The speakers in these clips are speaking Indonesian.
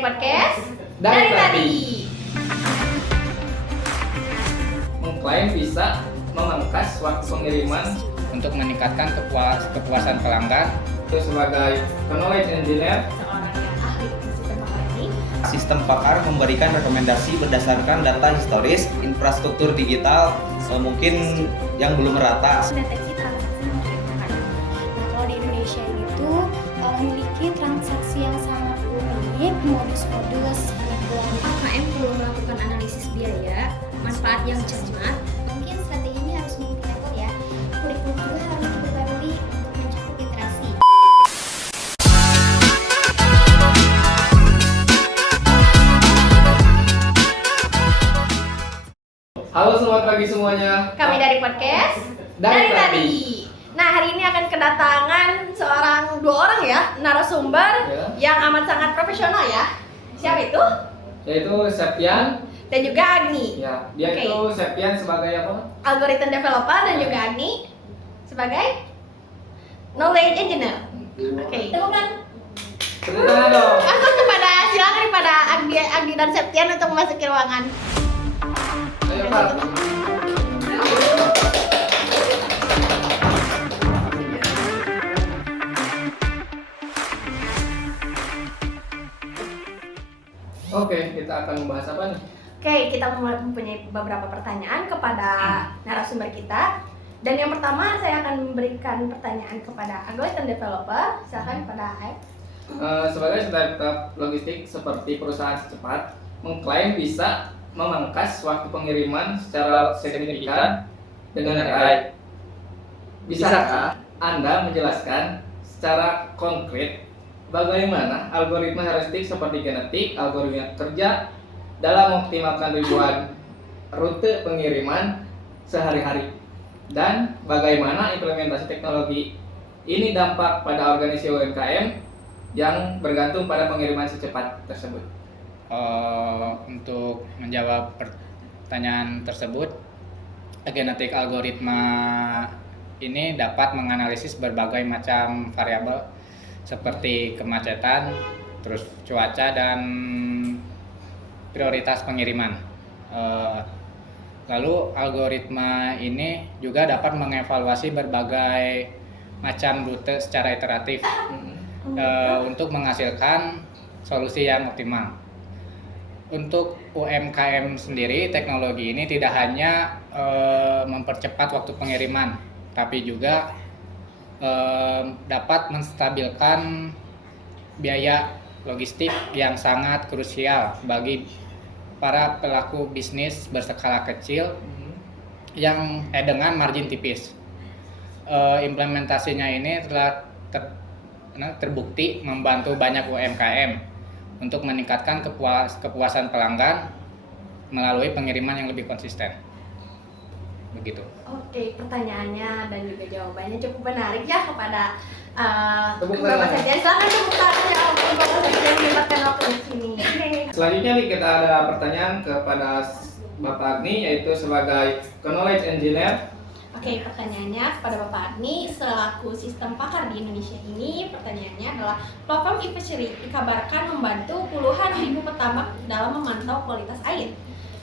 Podcast dari tadi tadi. mengklaim bisa memangkas waktu pengiriman untuk meningkatkan kepuasan pelanggan. itu sebagai knowledge engineer. Seorang yang ahli sistem pakar ini Sistem pakar memberikan rekomendasi berdasarkan data historis, infrastruktur digital, mungkin yang belum merata. Deteksi transaksi mencurigakan. Nah, kalau di Indonesia ini tuh memiliki transaksi yang sangat unik, modus-modus penipuan. UMKM perlu melakukan analisis biaya, manfaat yang cermat. Mungkin strateginya harus multi-level ya. Kurikulum juga harus diperbarui untuk mencakup literasi. Halo, selamat pagi semuanya. Kami dari podcast Dari tadi. Nah, hari ini akan kedatangan dua orang ya narasumber Ya. yang amat sangat profesional ya. Siapa itu? Yaitu Septian. Dan juga Agni, Ya, dia Oke. itu Septian sebagai apa? algoritma developer, dan juga Agni sebagai knowledge engineer. Oke, temukan. Tepuk tangan dong. Silakan kepada Agni dan Septian untuk memasuki ruangan. Ayo, Pak. Oke, kita akan membahas apa nih? Oke, kita mempunyai beberapa pertanyaan kepada narasumber kita. Dan yang pertama, saya akan memberikan pertanyaan kepada algoritma developer. Silakan kepada Aep. Sebagai startup logistik seperti perusahaan secepat, mengklaim bisa memangkas waktu pengiriman secara signifikan dengan AI. Bisakah Anda menjelaskan secara konkret bagaimana algoritma heuristik seperti genetik, algoritma kerja dalam mengoptimalkan ribuan rute pengiriman sehari-hari? Dan bagaimana implementasi teknologi ini dampak pada organisasi UMKM yang bergantung pada pengiriman secepat tersebut? Untuk menjawab pertanyaan tersebut, genetik algoritma ini dapat menganalisis berbagai macam variabel seperti kemacetan, terus cuaca, dan prioritas pengiriman. Lalu algoritma ini juga dapat mengevaluasi berbagai macam rute secara iteratif untuk menghasilkan solusi yang optimal. Untuk UMKM sendiri, teknologi ini tidak hanya mempercepat waktu pengiriman, tapi juga dapat menstabilkan biaya logistik yang sangat krusial bagi para pelaku bisnis berskala kecil yang dengan margin tipis. Implementasinya ini telah terbukti membantu banyak UMKM untuk meningkatkan kepuasan pelanggan melalui pengiriman yang lebih konsisten. Begitu. Oke, pertanyaannya dan juga jawabannya cukup menarik ya kepada Tepuk Bapak tangan. Septian. Silakan tepuk tangan ya untuk Bapak Septian menyempatkan waktu di sini. Selanjutnya nih kita ada pertanyaan kepada Bapak Agni, yaitu sebagai knowledge engineer. Oke, pertanyaannya kepada Bapak Agni selaku sistem pakar di Indonesia ini, pertanyaannya adalah platform e-fishery dikabarkan membantu puluhan ribu petambak dalam memantau kualitas air.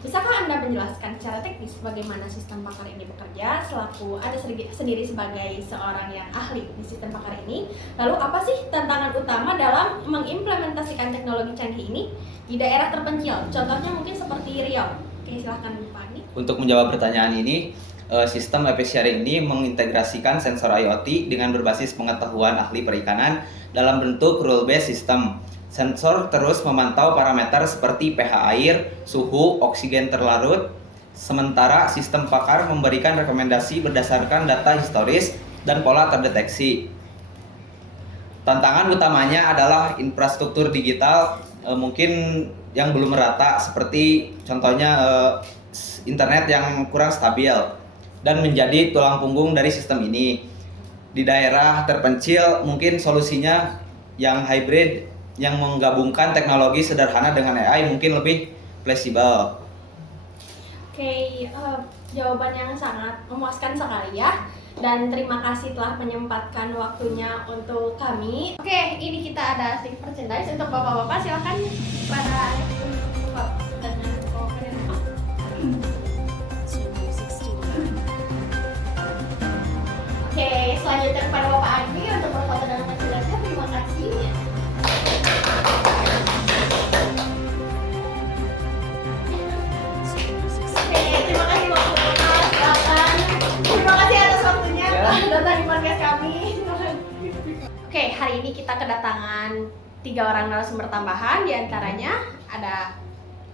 Bisakah Anda menjelaskan secara teknis bagaimana sistem pakar ini bekerja selaku Anda sendiri sebagai seorang yang ahli di sistem pakar ini? Lalu apa sih tantangan utama dalam mengimplementasikan teknologi canggih ini di daerah terpencil? Contohnya mungkin seperti Riau. Oke, silahkan Pak Agni. Untuk menjawab pertanyaan ini, sistem e-fishery ini mengintegrasikan sensor IoT dengan berbasis pengetahuan ahli perikanan dalam bentuk rule-based system. Sensor terus memantau parameter seperti pH air, suhu, oksigen terlarut, sementara sistem pakar memberikan rekomendasi berdasarkan data historis dan pola terdeteksi. Tantangan utamanya adalah infrastruktur digital mungkin yang belum merata, seperti contohnya internet yang kurang stabil dan menjadi tulang punggung dari sistem ini. Di daerah terpencil mungkin solusinya yang hybrid, yang menggabungkan teknologi sederhana dengan AI mungkin lebih fleksibel. Oke, jawaban yang sangat memuaskan sekali ya. Dan terima kasih telah menyempatkan waktunya untuk kami. Oke, ini kita ada sedikit merchandise untuk bapak-bapak. Silakan pada dengan Oke, selanjutnya kepada Bapak Agni untuk berfoto dengan merchandise. Terima kasih. Oke, terima kasih Bapak-bapak. Silakan. Terima kasih atas waktunya datang di podcast kami. Oke, hari ini kita kedatangan 3 orang narasumber tambahan. Di antaranya ada,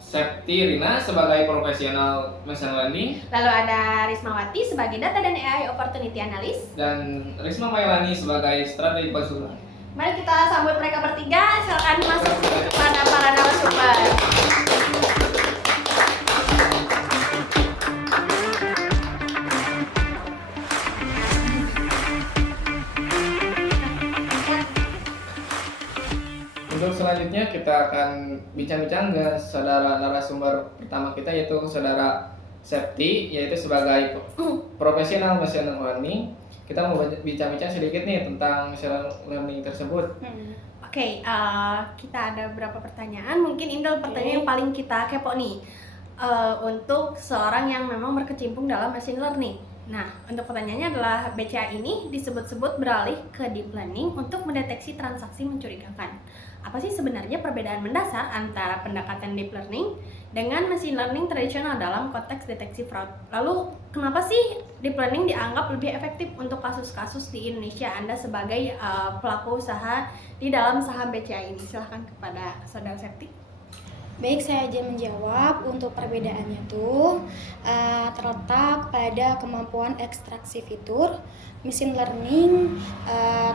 Septi Rina sebagai profesional machine learning lalu ada Rismawati sebagai Data dan AI Opportunity Analyst. dan Risma Mailani sebagai strategi konsultan. Mari kita sambut mereka bertiga. Silakan masuk kepada para narasumber. Untuk selanjutnya kita akan bincang-bincang dengan saudara narasumber pertama kita yaitu saudara Septi, yaitu sebagai profesional machine learning. Kita mau bincang-bincang sedikit nih tentang machine learning tersebut. Oke, kita ada beberapa pertanyaan. Mungkin ini adalah pertanyaan yang paling kita kepo nih. Untuk seorang yang memang berkecimpung dalam machine learning. Nah, untuk pertanyaannya adalah BCA ini disebut-sebut beralih ke deep learning untuk mendeteksi transaksi mencurigakan. Apa sih sebenarnya perbedaan mendasar antara pendekatan deep learning dengan machine learning tradisional dalam konteks deteksi fraud? Lalu, kenapa sih deep learning dianggap lebih efektif untuk kasus-kasus di Indonesia? Anda sebagai pelaku usaha di dalam saham BCA ini, silahkan kepada Saudara Septi. Baik, saya aja menjawab. Untuk perbedaannya tuh terletak pada kemampuan ekstraksi fitur. Machine learning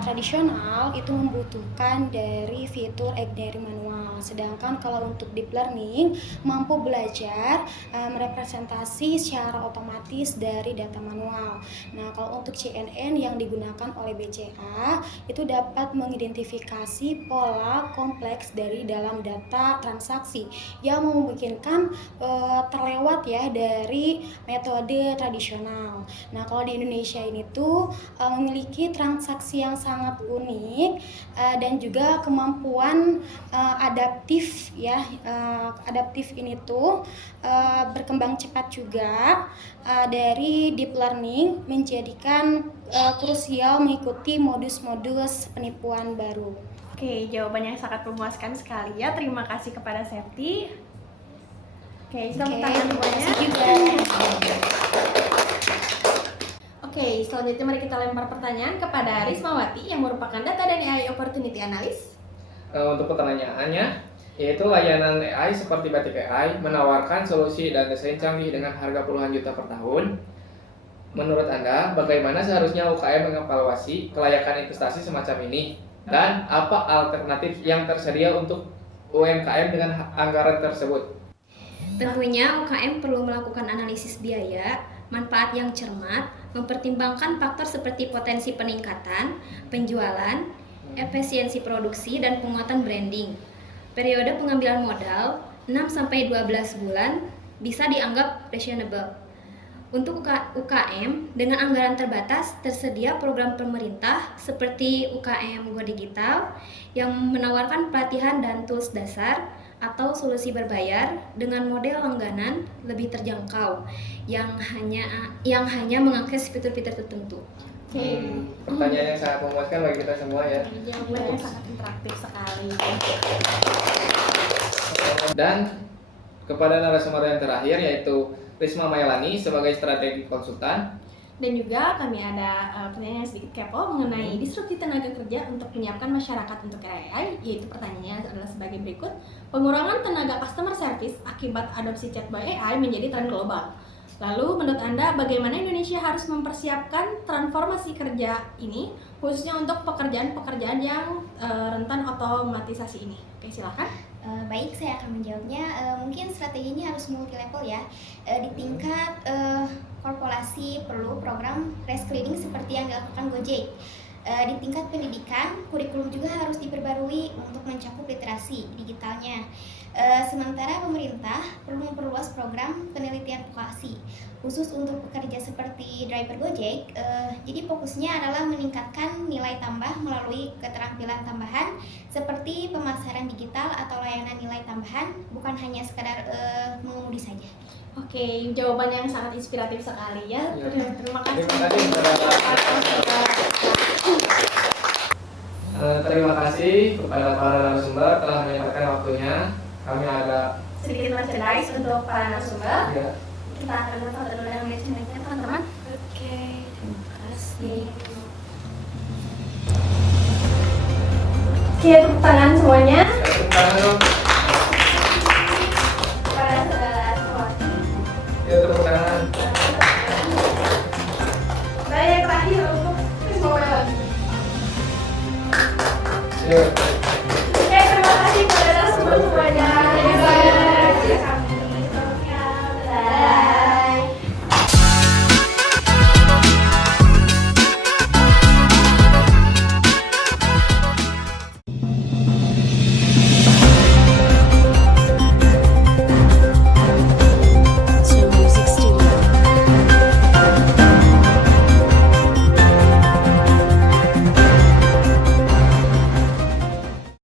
tradisional itu membutuhkan dari fitur dari manual, sedangkan kalau untuk deep learning mampu belajar merepresentasi secara otomatis dari data manual. Nah, kalau untuk CNN yang digunakan oleh BCA itu dapat mengidentifikasi pola kompleks dari dalam data transaksi yang memungkinkan terlewat ya dari metode tradisional. Nah, kalau di Indonesia ini tuh memiliki transaksi yang sangat unik dan juga kemampuan adaptif ya. Adaptif ini tuh berkembang cepat juga dari deep learning, menjadikan krusial mengikuti modus-modus penipuan baru. Oke, jawabannya sangat memuaskan sekali ya. Terima kasih kepada Septi. Oke, tepuk tangan semuanya. juga. Oke, selanjutnya mari kita lempar pertanyaan kepada Rismawati yang merupakan Data dan AI Opportunity Analyst. Untuk pertanyaannya, yaitu layanan AI seperti Batik AI menawarkan solusi dan desain canggih dengan harga puluhan juta per tahun. Menurut Anda, bagaimana seharusnya UKM mengevaluasi kelayakan investasi semacam ini? Dan apa alternatif yang tersedia untuk UMKM dengan anggaran tersebut? Tentunya UKM perlu melakukan analisis biaya, manfaat yang cermat, mempertimbangkan faktor seperti potensi peningkatan, penjualan, efisiensi produksi, dan penguatan branding. Periode pengambilan modal 6-12 bulan bisa dianggap reasonable. Untuk UKM dengan anggaran terbatas, tersedia program pemerintah seperti UKM Go Digital yang menawarkan pelatihan dan tools dasar atau solusi berbayar dengan model langganan lebih terjangkau yang hanya mengakses fitur-fitur tertentu. Pertanyaan yang sangat memuaskan bagi kita semua ya. Jawabannya sangat interaktif sekali. Dan kepada narasumber yang terakhir yaitu Risma Mailani sebagai strategi konsultan. Dan juga kami ada pertanyaan yang sedikit kepo mengenai disrupsi tenaga kerja untuk menyiapkan masyarakat untuk AI, yaitu pertanyaannya adalah sebagai berikut. Pengurangan tenaga customer service akibat adopsi chatbot AI menjadi tren global. Lalu menurut Anda bagaimana Indonesia harus mempersiapkan transformasi kerja ini khususnya untuk pekerjaan-pekerjaan yang rentan otomatisasi ini? Oke, silakan. Baik, saya akan menjawabnya. Mungkin strateginya harus multi level ya. Di tingkat korporasi perlu program reskilling seperti yang dilakukan Gojek. Di tingkat pendidikan, kurikulum juga harus diperbarui untuk mencakup literasi digitalnya. Sementara pemerintah perlu memperluas program penelitian vokasi khusus untuk pekerja seperti driver Gojek. Jadi fokusnya adalah meningkatkan nilai tambah melalui keterampilan tambahan seperti pemasaran digital atau layanan nilai tambahan, bukan hanya sekadar mengemudi saja. Oke, jawaban yang sangat inspiratif sekali ya. Ya. Terima kasih. Terima kasih kepada para narasumber telah menyempatkan waktunya. Kami ada Sedikit merchandise untuk para narasumber. ya, Kita akan nonton dulu dengan merchandise-nya, teman-teman. Oke, terima kasih. Oke, tepuk tangan semuanya. tepuk tangan dong.